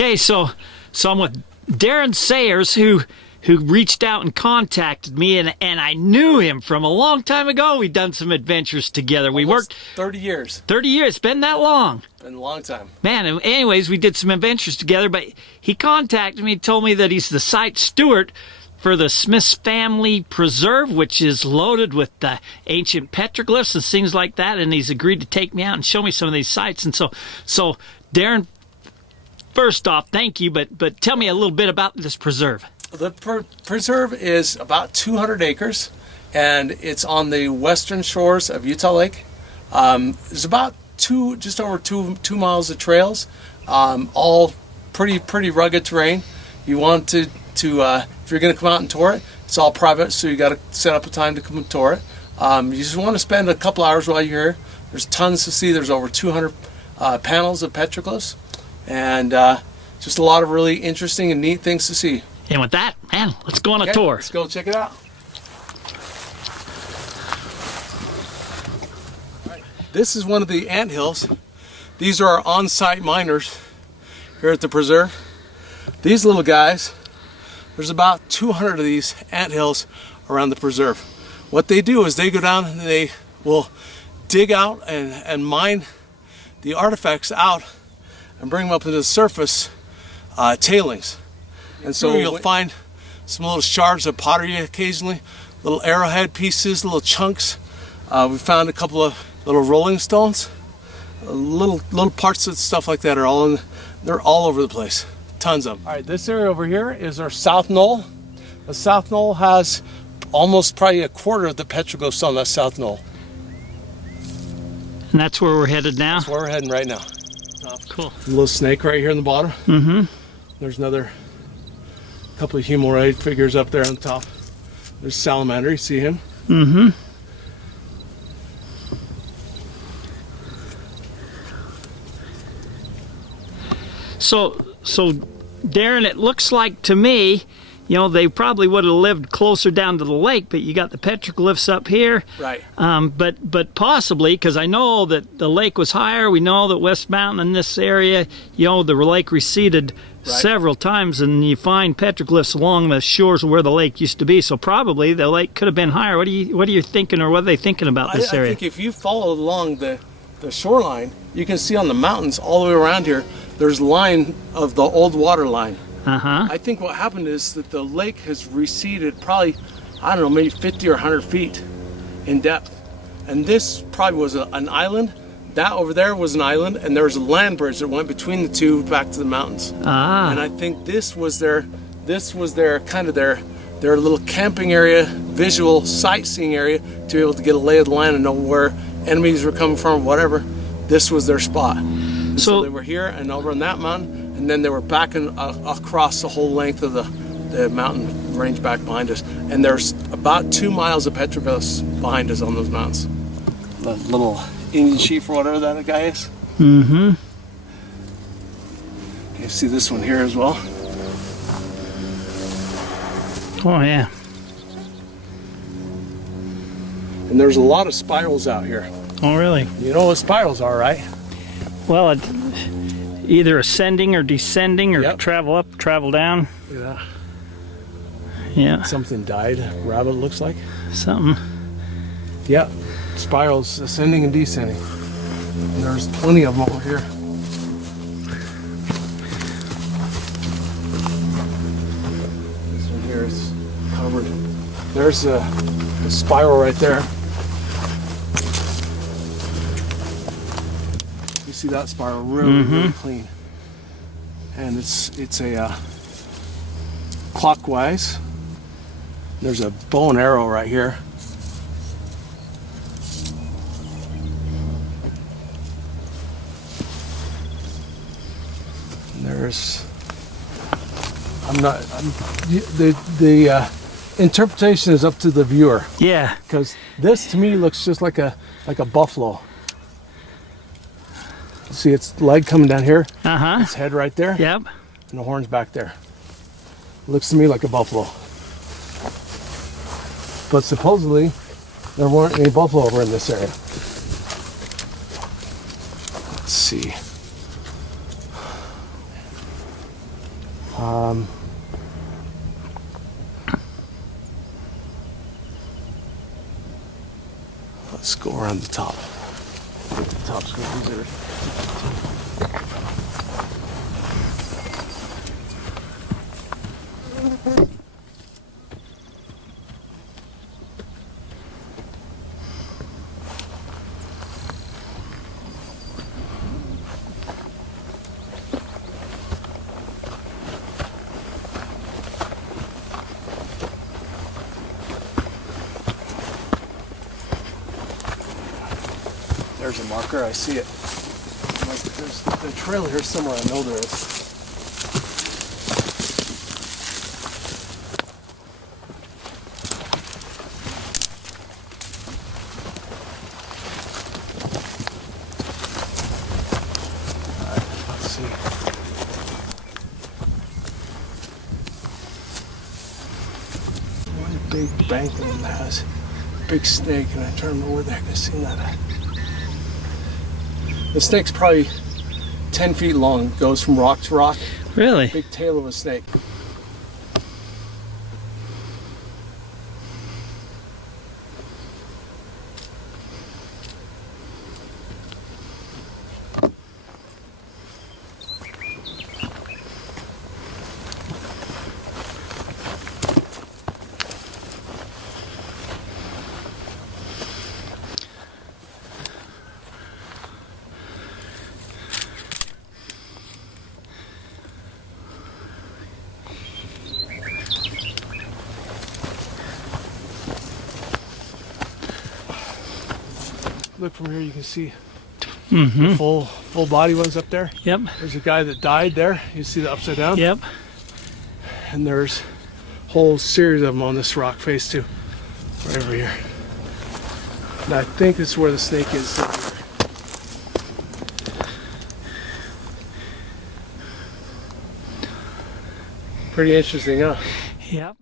Okay, so I'm with Darren Sayers, who reached out and contacted me, and I knew him from a long time ago. We'd done some adventures together. We worked 30 years. 30 years. It's been that long. Been a long time. Man, anyways, we did some adventures together, but he contacted me, told me that he's the site steward for the Smith's Family Preserve, which is loaded with ancient petroglyphs and things like that, and he's agreed to take me out and show me some of these sites. And so Darren, first off, thank you, but tell me a little bit about this preserve. The preserve is about 200 acres, and it's on the western shores of Utah Lake. There's about just over two miles of trails, all pretty rugged terrain. You want to if you're going to come out and tour it, it's all private, so you got to set up a time to come and tour it. You just want to spend a couple hours while you're here. There's tons to see. There's over 200 panels of petroglyphs, and just a lot of really interesting and neat things to see. And with that, man, let's go on a tour. Let's go check it out. This is one of the ant hills. These are our on-site miners here at the preserve. These little guys, there's about 200 of these ant hills around the preserve. What they do is they go down and they will dig out and mine the artifacts out and bring them up to the surface, tailings. And so you'll find some little shards of pottery occasionally, little arrowhead pieces, little chunks. We found a couple of little rolling stones, little parts of stuff like that they're all over the place. Tons of them. All right, this area over here is our south knoll. The south knoll has almost probably a quarter of the petroglyphs on that south knoll. And that's where we're headed now? That's where we're heading right now. Cool. A little snake right here in the bottom. Mm-hmm. There's another couple of humanoid figures up there on top. There's salamander, you see him? Mm-hmm. So Darren, it looks like to me, they probably would have lived closer down to the lake, but you got the petroglyphs up here. Right. But possibly, because I know that the lake was higher, we know that West Mountain in this area, the lake receded several times, and you find petroglyphs along the shores of where the lake used to be. So probably the lake could have been higher. What are you thinking, or what are they thinking about this area? I think if you follow along the shoreline, you can see on the mountains all the way around here, there's line of the old water line. Uh-huh. I think what happened is that the lake has receded probably, I don't know, maybe 50 or 100 feet in depth. And this probably was an island. That over there was an island, and there was a land bridge that went between the two back to the mountains. Ah. And I think this was their kind of their little camping area, visual sightseeing area, to be able to get a lay of the land and know where enemies were coming from, whatever. This was their spot. So they were here and over on that mountain, and then they were back across the whole length of the mountain range back behind us. And there's about 2 miles of petroglyphs behind us on those mountains. The little Indian chief or whatever that guy is. Mm-hmm. You see this one here as well. Oh yeah. And there's a lot of spirals out here. Oh really? You know what spirals are, right? Well, it's either ascending or descending, or travel up, travel down. Yeah. Yeah. Something died. Rabbit looks like. Something. Yeah. Spirals, ascending and descending. And there's plenty of them over here. This one here is covered. There's a spiral right there. You see that spiral really clean. And it's a clockwise. There's a bow and arrow right here. The interpretation is up to the viewer. Yeah. Because this to me looks just like a buffalo. See its leg coming down here? Uh-huh. Its head right there? Yep. And the horns back there. Looks to me like a buffalo. But supposedly there weren't any buffalo over in this area. Let's see. Let's go around the top. I think the top's going to be there. There's a marker, I see it. There's a trail here somewhere, I know there is. Alright, let's see. One big bank of them has a big snake, and I don't know where the heck I seen that at. The snake's probably 10 feet long, goes from rock to rock. Really? Big tail of a snake. Look from here, you can see the full body ones up there. Yep. There's a guy that died there. You see the upside down? Yep. And there's a whole series of them on this rock face too. Right over here. And I think this is where the snake is. Pretty interesting, huh? Yep.